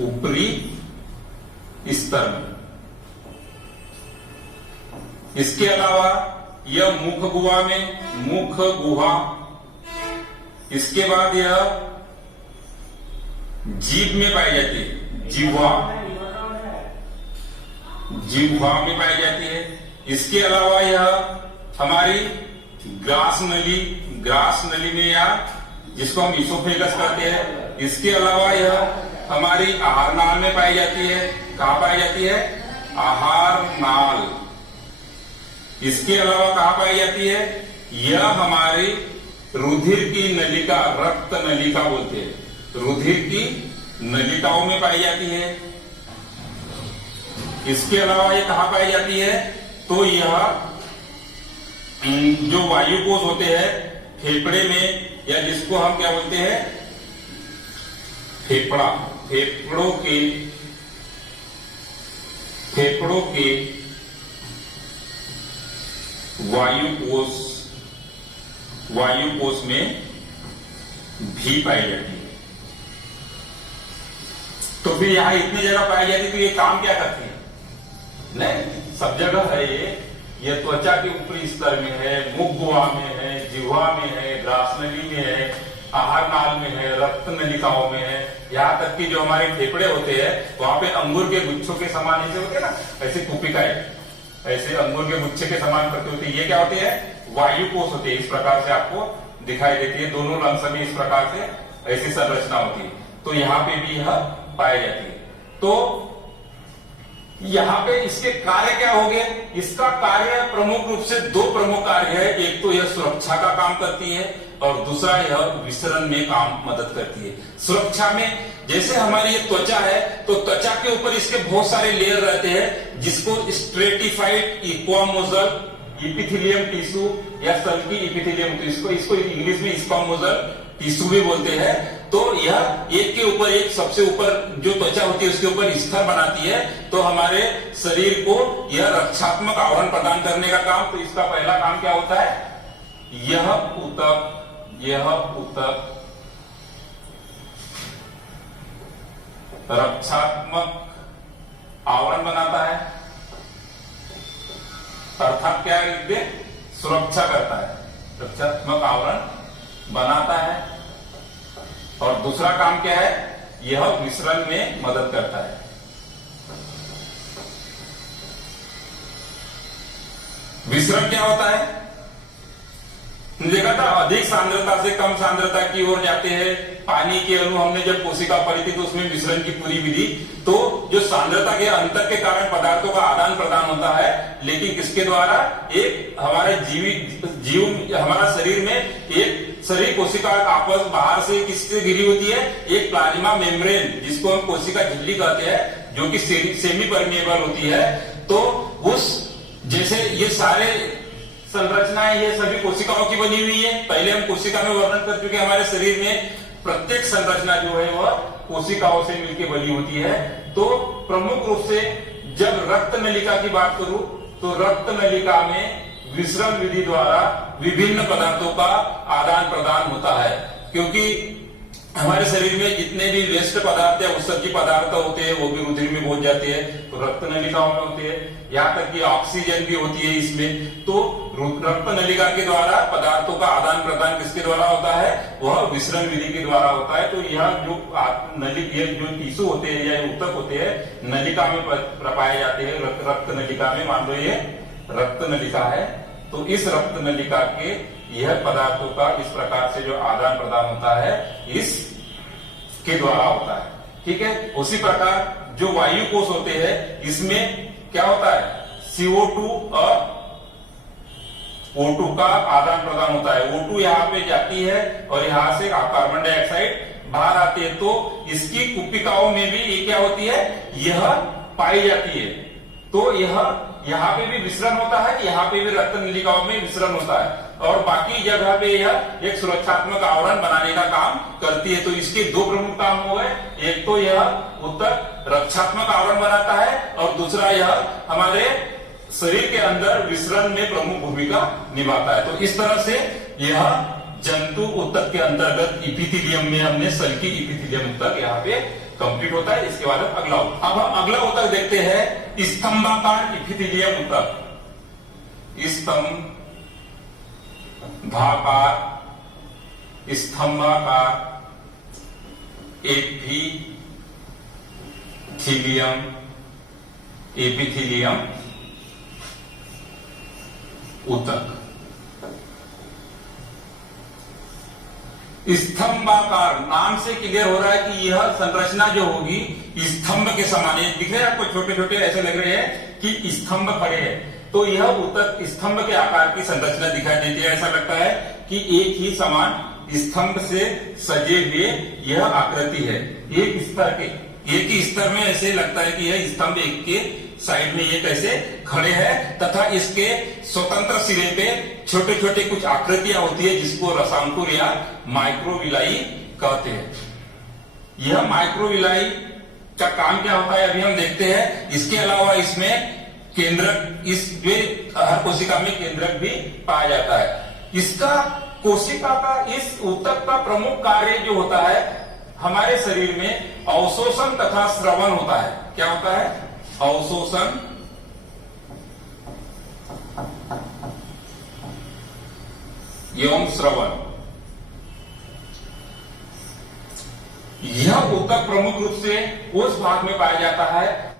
ऊपरी स्तर में। इसके अलावा यह मुख गुहा में, मुख गुहा, इसके बाद यह जीभ में पाई जाती है, जिह्वा, जिह्वा में पाई जाती है। इसके अलावा यह हमारी ग्रास नली, ग्रास नली में या जिसको हम इसोफेगस कहते हैं। इसके अलावा यह हमारी आहार नाल में पाई जाती है। कहां पाई जाती है? आहार नाल। इसके अलावा कहां पाई जाती है? यह हमारी रुधिर की नलिका, रक्त नलिका बोलते हैं, रुधिर की नलिकाओं में पाई जाती है। इसके अलावा ये कहां पाई जाती है? तो यह जो वायु कोष होते हैं फेफड़े में, या जिसको हम क्या बोलते हैं? फेफड़ा, फेफड़ों के वायु कोष में भी पाई जाती है। तो फिर यहां इतनी जगह पाई जाती है, तो ये काम क्या करती है? नहीं, सब जगह है ये त्वचा के ऊपरी स्तर में है, मुख गुहा में है, जिह्वा में है, ग्रास नली में है, आहार नाल में है, रक्त नलिकाओं में है। यहाँ तक कि जो हमारे फेफड़े होते हैं वहां पे अंगूर के गुच्छों के समान ऐसे होते हैं ना, ऐसे कुपिकाएं, ऐसे अंगूर के गुच्छे के समान करते होते हैं। ये क्या होते हैं? वायु कोष होते हैं। इस प्रकार से आपको दिखाई देती है, दोनों लंग्स में इस प्रकार से ऐसी संरचना होती है। तो यहाँ पे भी यह पाई जाती है। तो यहाँ पे इसके कार्य क्या हो गए? इसका कार्य प्रमुख रूप से दो प्रमुख कार्य है। एक तो यह सुरक्षा का काम करती है और दूसरा यह विसरण में काम मदद करती है। सुरक्षा में जैसे हमारी ये त्वचा है, तो त्वचा के ऊपर इसके बहुत सारे लेयर रहते हैं, जिसको स्ट्रेटिफाइड इक्वामोजल इपिथेलियम टिश्यू या सल्की इपिथेलियम टिश्यू, इसको इंग्लिश में इक्वामोजल टिश्यू भी बोलते हैं। तो यह एक के ऊपर एक, सबसे ऊपर जो त्वचा होती है उसके ऊपर स्तर बनाती है। तो हमारे शरीर को यह रक्षात्मक आवरण प्रदान करने का काम, तो इसका पहला काम क्या होता है? यह ऊतक रक्षात्मक आवरण बनाता है, अर्थात क्या है? सुरक्षा करता है, रक्षात्मक आवरण बनाता है। और दूसरा काम क्या है? यह मिश्रण में मदद करता है। विसरण क्या होता है? देखा था, अधिक सांद्रता से कम सांद्रता की ओर जाते हैं पानी के अणु। हमने जब कोशिका पढ़ी थी तो उसमें विसरण की पूरी विधि, तो जो सांद्रता के अंतर के कारण पदार्थों का आदान प्रदान होता है, लेकिन किसके द्वारा? एक हमारे जीव हमारा शरीर में एक शरीर कोशिका आपस बाहर से किससे घिरी होती है? एक प्लाज्मा मेम्ब्रेन, जिसको हम कोशिका झिल्ली कहते हैं, जो कि सेमी परमेबल होती है। तो उस जैसे ये सारे संरचनाएं ये सभी कोशिकाओं की बनी हुई है। पहले हम कोशिका में वर्णन कर चुके हैं, हमारे शरीर में प्रत्येक संरचना जो है वह कोशिकाओं से मिलकर बनी होती है। तो प्रमुख रूप से जब रक्त नलिका की बात करूं, तो रक्त नलिका में विसरण विधि द्वारा विभिन्न पदार्थों का आदान प्रदान होता है। क्योंकि हमारे शरीर में जितने भी वेस्ट पदार्थ या उत्सर्जी पदार्थ होते हैं वो भी रुधिर में पहुंच जाते हैं, तो रक्त नलिकाओं में होते हैं। यहाँ तक कि ऑक्सीजन भी होती है इसमें। तो रक्त नलिका के द्वारा पदार्थों का आदान प्रदान किसके द्वारा होता है? वह विसरण विधि के द्वारा होता है। तो यह जो टिश्यू होते हैं या ऊतक होते हैं, नलिका में पाए जाते हैं, रक्त नलिका में। मान लो ये रक्त नलिका है, तो इस रक्त नलिका के यह पदार्थों का इस प्रकार से जो आदान प्रदान होता है, इसके द्वारा होता है। ठीक है। उसी प्रकार जो वायु कोष होते हैं, इसमें क्या होता है? CO2 और O2 का आदान प्रदान होता है। O2 यहाँ पे जाती है और यहाँ से कार्बन डाइऑक्साइड बाहर आती है। तो इसकी कुपिकाओं में भी ये क्या होती है? यह पाई जाती है। तो यह यहाँ पे भी विसरण होता है, यहाँ पे भी रक्त नलिकाओं में विसरण होता है, और बाकी जगह पे यह एक सुरक्षात्मक आवरण बनाने का काम करती है। तो इसके दो प्रमुख काम हो गए, एक तो यह उत्तक रक्षात्मक आवरण बनाता है, और दूसरा यह हमारे शरीर के अंदर विसरण में प्रमुख भूमिका निभाता है। तो इस तरह से यह जंतु उत्तक के अंतर्गत इपिथेलियम में हमने सल्की इपिथेलियम उत्तक यहाँ पे कंप्लीट होता है। इसके बाद अगला ऊतक। अब हम अगला ऊतक देखते हैं, स्तंभाकार इपिथेलियम ऊतक। स्तंभाकार एपिथेलियम ऊतक। स्तंभाकार नाम से क्लियर हो रहा है कि यह संरचना जो होगी स्तंभ के समान है। दिख रहे हैं आपको, छोटे छोटे ऐसे लग रहे हैं कि स्तंभ खड़े हैं, तो यह ऊतक स्तंभ के आकार की संरचना दिखाई देती है। ऐसा लगता है कि एक ही समान स्तंभ से सजे हुए यह आकृति है। एक ही स्तर में ऐसे लगता है कि यह स्तंभ एक के साइड में ये कैसे खड़े हैं, तथा इसके स्वतंत्र सिरे पे छोटे छोटे कुछ आकृतियां होती है जिसको रसांकुर या माइक्रोविलाई कहते हैं। यह माइक्रोविलाई का काम क्या होता है अभी हम देखते हैं। इसके अलावा इसमें केंद्रक, हर कोशिका में केंद्रक भी पाया जाता है। इसका कोशिका का, इस ऊतक का प्रमुख कार्य जो होता है हमारे शरीर में अवशोषण तथा स्रवण होता है। क्या होता है? अवशोषण एवं स्रवण। यह ऊतक प्रमुख रूप से उस भाग में पाया जाता है